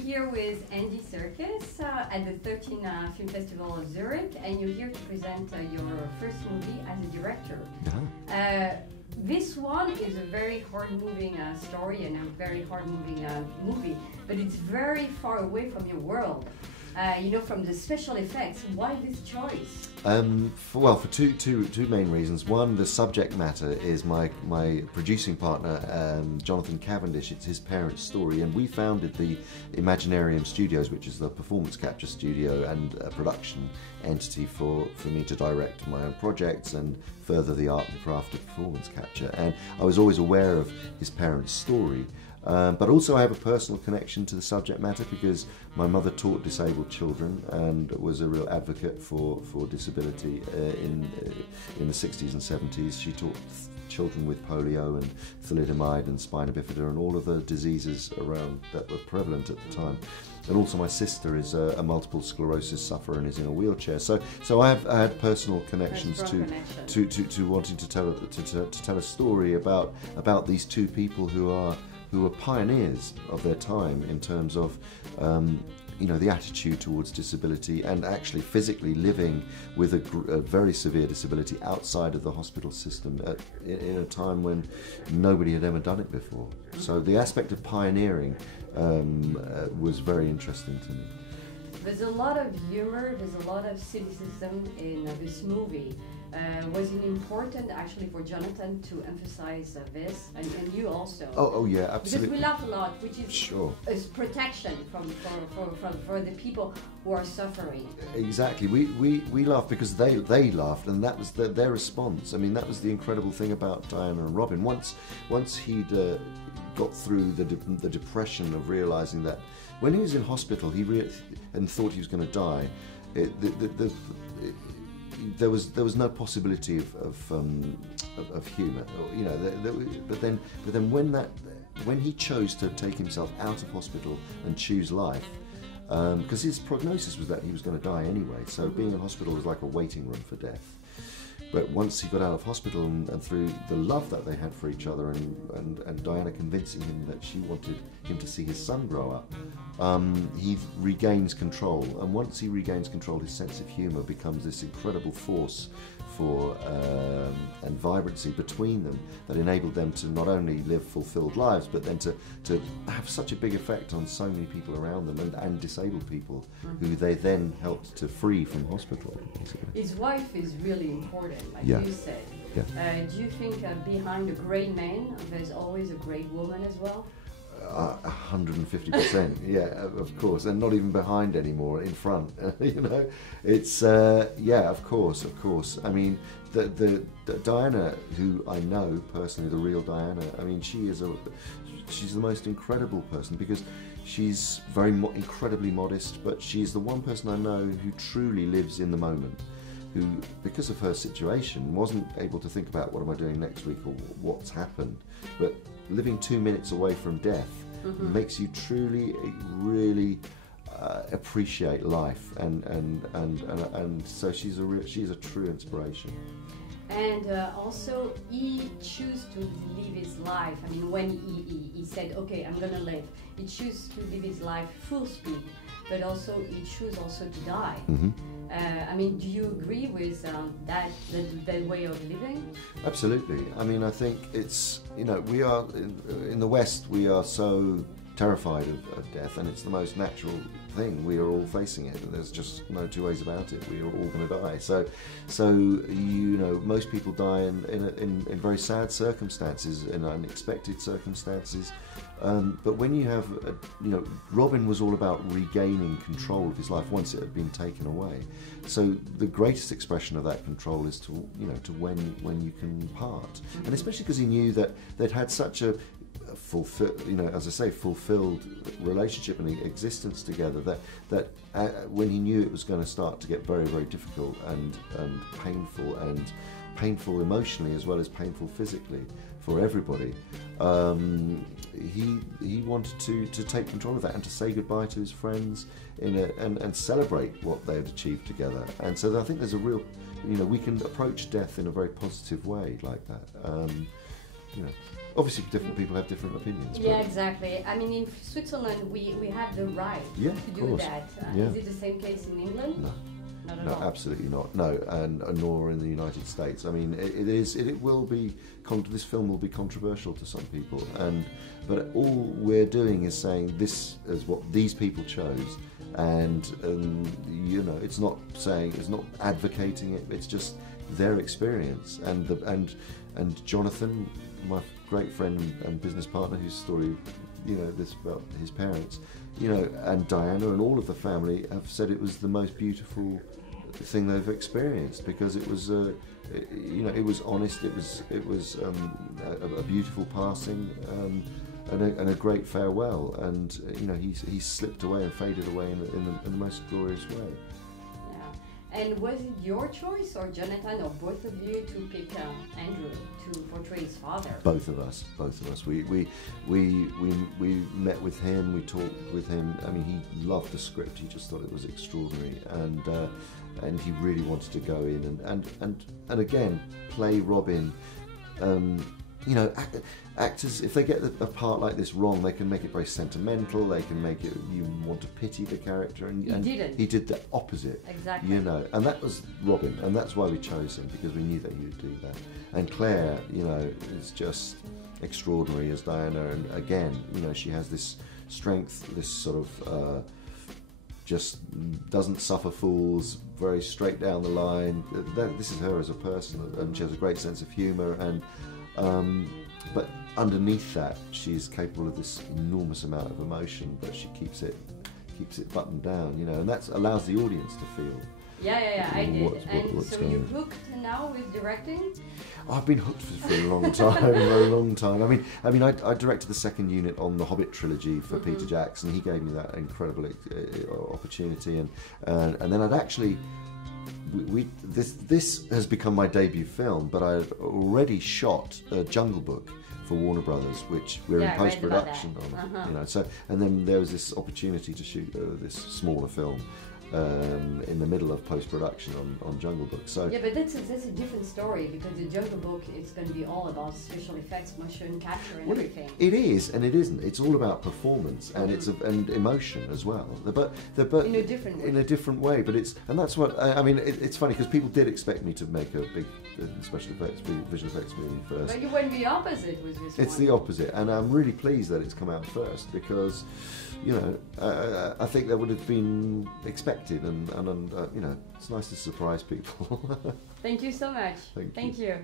We're here with Andy-Serkis at the 13th Film Festival of Zurich, and you're here to present your first movie as a director. This one is a very hard-moving story and a very hard-moving movie, but it's very far away from your world. You know, from the special effects. Why this choice? For two main reasons. One, the subject matter is my producing partner, Diana Cavendish. It's his parents' story, and we founded the Imaginarium Studios, which is the performance capture studio and production entity for me to direct my own projects and further the art and craft of performance capture. And I was always aware of his parents' story. But also I have a personal connection to the subject matter because my mother taught disabled children and was a real advocate for disability in the 60s and 70s. She taught children with polio and thalidomide and spina bifida and all of the diseases around that were prevalent at the time. And also my sister is a multiple sclerosis sufferer and is in a wheelchair. So I had personal connections to wanting to tell a story about these two people who were pioneers of their time in terms of you know, the attitude towards disability and actually physically living with a very severe disability outside of the hospital system in a time when nobody had ever done it before. So the aspect of pioneering was very interesting to me. There's a lot of humor, there's a lot of cynicism in this movie. Was it important actually for Jonathan to emphasize this, and you also? Oh yeah, absolutely. Because we laugh a lot, which is sure. Is protection for the people who are suffering. Exactly. We laughed because they laughed, and that was their response. I mean, that was the incredible thing about Diana and Robin. Once he'd got through the depression of realizing that when he was in hospital, and thought he was going to die. There was no possibility of humour, you know. But then when he chose to take himself out of hospital and choose life, because his prognosis was that he was going to die anyway. So being in hospital was like a waiting room for death. But once he got out of hospital and through the love that they had for each other and Diana convincing him that she wanted him to see his son grow up, he regains control. And once he regains control, his sense of humour becomes this incredible force for and vibrancy between them that enabled them to not only live fulfilled lives, but then to have such a big effect on so many people around them and disabled people who they then helped to free from hospital. Basically. His wife is really important, like you said. Yeah. Do you think behind a great man there's always a great woman as well? 150%, yeah, of course, and not even behind anymore, in front. You know, it's yeah, of course. I mean, the Diana, who I know personally, the real Diana. I mean, she's the most incredible person because she's incredibly modest, but she's the one person I know who truly lives in the moment. Who, because of her situation, wasn't able to think about what am I doing next week or what's happened, but living 2 minutes away from death makes you truly, really appreciate life, and so she's a true inspiration. And also, he chose to live his life. I mean, when he said, "Okay, I'm gonna live," he chose to live his life full speed, but also he chose also to die. I mean, do you agree with that way of living? Absolutely. I mean, I think it's, you know, we are in the West, we are so terrified of death, and it's the most natural thing. We are all facing it, and there's just no two ways about it. We are all going to die. So you know, most people die in very sad circumstances, in unexpected circumstances. But when you have, you know, Robin was all about regaining control of his life once it had been taken away. So the greatest expression of that control is to, you know, to when you can part, and especially because he knew that they'd had such a fulfilled relationship and existence together, that when he knew it was going to start to get very, very difficult and painful emotionally as well as painful physically for everybody, he wanted to take control of that and to say goodbye to his friends and celebrate what they had achieved together. And so I think there's a real, you know, we can approach death in a very positive way like that. you know, obviously different people have different opinions. Yeah, exactly. I mean, in Switzerland, we have the right to do that. Is it the same case in England? No. Not at No, all. absolutely not. No, and nor in the United States. I mean, it will be. This film will be controversial to some people, but all we're doing is saying this is what these people chose, and you know, it's not advocating it. It's just their experience, and Jonathan, my great friend and business partner, whose story, you know, this about his parents, you know, and Diana and all of the family have said it was the most beautiful thing they've experienced, because it was you know, it was honest, it was a beautiful passing, and a great farewell, and you know, he slipped away and faded away in the most glorious way. And was it your choice, or Jonathan, or both of you, to pick Andrew to portray his father? Both of us. We met with him. We talked with him. I mean, he loved the script. He just thought it was extraordinary, and he really wanted to go in and again play Robin. You know, actors, if they get a part like this wrong, they can make it very sentimental. They can make it, you want to pity the character, and he did the opposite. Exactly. You know, and that was Robin, and that's why we chose him, because we knew that he would do that. And Claire, you know, is just extraordinary as Diana, and again, you know, she has this strength, this sort of just doesn't suffer fools, very straight down the line. This is her as a person, and she has a great sense of humour, and but underneath that, she's capable of this enormous amount of emotion, but she keeps it buttoned down, you know, and that allows the audience to feel. Yeah, I did. What's so you're hooked now with directing? I've been hooked for a long time, a long time. I mean, I directed the second unit on the Hobbit trilogy for Peter Jackson. He gave me that incredible opportunity, and then I'd actually. This has become my debut film, but I had already shot Jungle Book for Warner Brothers, which we're in post-production on. You know, so and then there was this opportunity to shoot this smaller film in the middle of post-production on Jungle Book. So yeah, but that's a different story, because the Jungle Book is going to be all about special effects, motion capture, and everything. It is, and it isn't. It's all about performance, and and emotion as well. But in a different way. In a different way. But that's what I mean. It's funny, because people did expect me to make a big special effects, visual effects movie first. But you went the opposite with this one. It's the opposite, and I'm really pleased that it's come out first, because, you know, I think that would have been expected, and you know, it's nice to surprise people. Thank you so much. Thank you.